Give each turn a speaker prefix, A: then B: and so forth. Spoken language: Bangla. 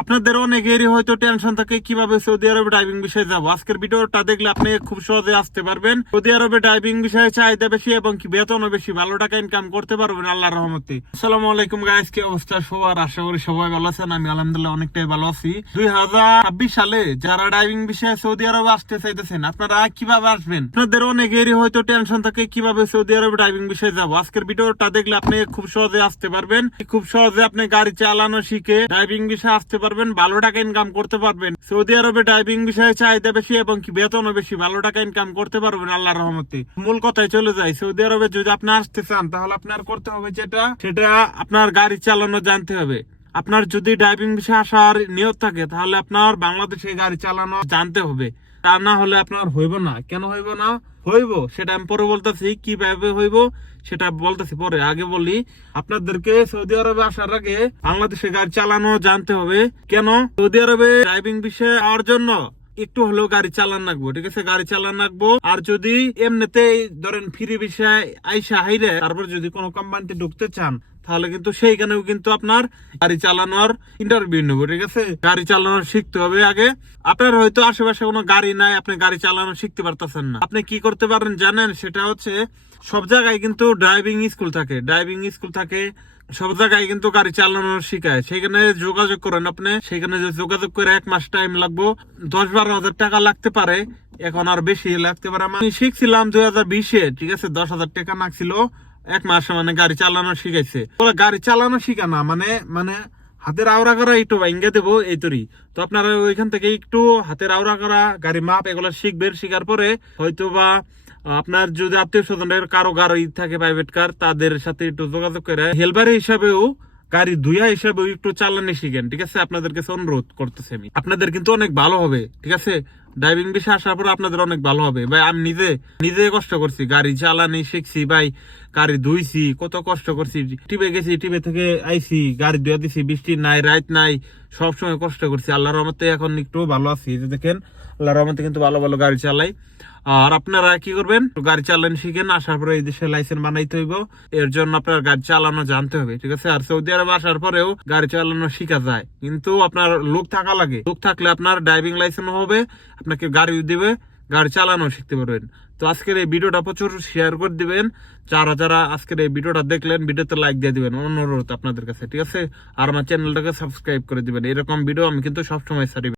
A: আপনাদের অনেকেরই হয়তো টেনশন থাকে, কীভাবে সৌদি আরবে ড্রাইভিং বিষয়ে যাব। আজকের ভিডিওটা দেখলে আপনি খুব সহজে আসতে পারবেন। সৌদি আরবে ড্রাইভিং বিষয়ে চাহিদা বেশি এবং কি বেতনও বেশি, ভালো টাকা ইনকাম করতে পারবেন আল্লাহর রহমতে। আসসালামু আলাইকুম গাইস কি অবস্থা সবার? আশা করি সবাই ভালো আছেন, আমি আলহামদুলিল্লাহ অনেকটাই ভালো আছি। দুই হাজার ছাব্বিশ সালে যারা ড্রাইভিং বিষয়ে সৌদি আরবে আসতে চাইতেছেন, আপনারা কীভাবে আসবেন? আপনাদের অনেকেরই হয়তো টেনশন থাকে, কীভাবে সৌদি আরবে ড্রাইভিং বিষয়ে যাব। আজকের ভিডিওটা দেখলে আপনি খুব সহজে আসতে পারবেন। খুব সহজে আপনি গাড়ি চালানো শিখে ড্রাইভিং বিষয়ে আসতে পারবেন। ভালো টাকা ইনকাম করতে পারবেন। সৌদি আরবে ড্রাইভিং বিষয়ে চাহিদা বেশি এবং কি বেতনও বেশি, ভালো টাকা ইনকাম করতে পারবেন আল্লাহ রহমতে। মূল কথায় চলে যায় সৌদি আরবে যদি আপনি আসতে চান, তাহলে আপনার করতে হবে যেটা, সেটা আপনার গাড়ি চালানো জানতে হবে। আপনার যদি ড্রাইভিং বিষয়ে আসার নিয়োগ থাকে, তাহলে আপনার বাংলাদেশে গাড়ি চালানো জানতে হবে। তা না হলে আপনার হইব না। কেন হইব না? হইব, সেটা আমি পরে বলতেছি, কীভাবে হইব সেটা বলতেছি পরে। আগে বলি, আপনাদেরকে সৌদি আরবে আসার আগে বাংলাদেশে গাড়ি চালানো জানতে হবে। কেন? সৌদি আরবে ড্রাইভিং বিষয়ে হওয়ার জন্য একটু হলেও গাড়ি চালান রাখব ঠিক আছে? গাড়ি চালান রাখব আর যদি এমনিতে ধরেন ফ্রি বিষয় আইসা হাইরে, তারপর যদি কোনো কোম্পানিতে ঢুকতে চান তাহলে কিন্তু সেইখানেও কিন্তু আপনার গাড়ি চালানোর ইন্টারভিউ নেব, ঠিক আছে? গাড়ি চালানো শিখতে হবে আগে। আপনার হয়তো আশেপাশে কোনো গাড়ি নাই, আপনি গাড়ি চালানো শিখতে পারতেছেন না। আপনি কি করতে পারেন জানেন? সেটা হচ্ছে সব জায়গায় কিন্তু ড্রাইভিং স্কুল থাকে। ড্রাইভিং স্কুল থাকে, সব জায়গায় কিন্তু গাড়ি চালানো শিখায়। সেখানে যোগাযোগ করেন আপনি। সেখানে যোগাযোগ করে এক মাস টাইম লাগবো। দশ বারো হাজার টাকা লাগতে পারে। এখন আর বেশি লাগতে পারে আমি শিখছিলাম দুই হাজার বিশে, ঠিক আছে? দশ হাজার টাকা লাগছিল। এক মাস মানে গাড়ি চালানো শিখাইছে। ওরা গাড়ি চালানো শিখা না মানে মানে হাতের আওড়া করা একটু ভাঙ্গে দেবো এই তরি। তো আপনারা ওইখান থেকে একটু হাতের আওড়া করা গাড়ি মাপ এগুলো শিখবেন, শিখার পরে হয়তো বা আপনার যদি আত্মীয় স্বজনের কারও গাড়ি থাকে প্রাইভেট কার তাদের সাথে একটু যোগাযোগ করে হেলবার হিসাবেও গাড়ি ধুয়া হিসাবেও একটু চালানি শিখেন, ঠিক আছে? আপনাদের কাছে অনুরোধ করতেছি আমি। আপনাদের কিন্তু অনেক ভালো হবে, ঠিক আছে? ড্রাইভিং বিষয়ে আসার পর আপনাদের অনেক ভালো হবে। ভাই, আমি নিজে নিজে কষ্ট করছি। গাড়ি চালানি শিখছি, ভাই, গাড়ি ধুইছি, কত কষ্ট করছি। টিপে গেছি, টিপে থেকে আইছি, গাড়ি ধুয়া দিছি, বৃষ্টি নাই রাত নাই সব সময় কষ্ট করছি। আল্লাহর রহমতে এখন একটু ভালো আছি। যে দেখেন, আল্লাহর রহমতে কিন্তু ভালো ভালো গাড়ি চালাই। আর আপনারা কি করবেন? গাড়ি চালানো শিখেন, আসার পরে এই দেশে লাইসেন্স বানাইতে হইব। এর জন্য আপনার গাড়ি চালানো জানতে হবে, ঠিক আছে? আর সৌদি আরব আসার পরেও গাড়ি চালানো শিখা যায়। কিন্তু আপনার লোক থাকা লাগে। লোক থাকলে আপনার ড্রাইভিং লাইসেন্স হবে আপনাকে গাড়ি দেবে, গাড়ি চালানো শিখতে পারবেন। তো আজকের এই ভিডিওটা প্রচুর শেয়ার করে দিবেন। যারা যারা আজকের এই ভিডিওটা দেখলেন, ভিডিওতে লাইক দিয়ে দিবেন। অনুরোধ আপনাদের কাছে, ঠিক আছে? আর আমার চ্যানেলটাকে সাবস্ক্রাইব করে দিবেন। এরকম ভিডিও আমি কিন্তু সবসময় সারি